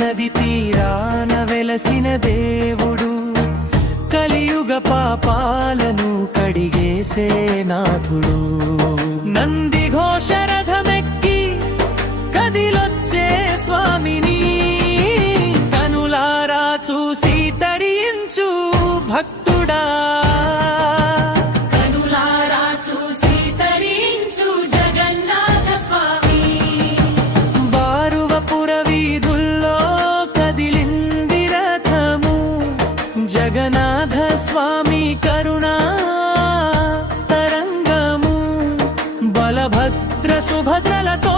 నది తీరాన వెలసిన దేవుడు, కలియుగ పాపాలను కడిగేసే నాథుడు. నంది ఘోషరథమెక్కి కదిలొచ్చే స్వామిని కనులారా చూసి తరించు భక్తుడా. కనులారా చూసి తరించు జగన్నాథ స్వామి. బారువపుర వీధుల్లో కదిలింది రథము, జగన్నాథ స్వామి కరుణా తరంగము. బలభద్ర సుభద్రలతో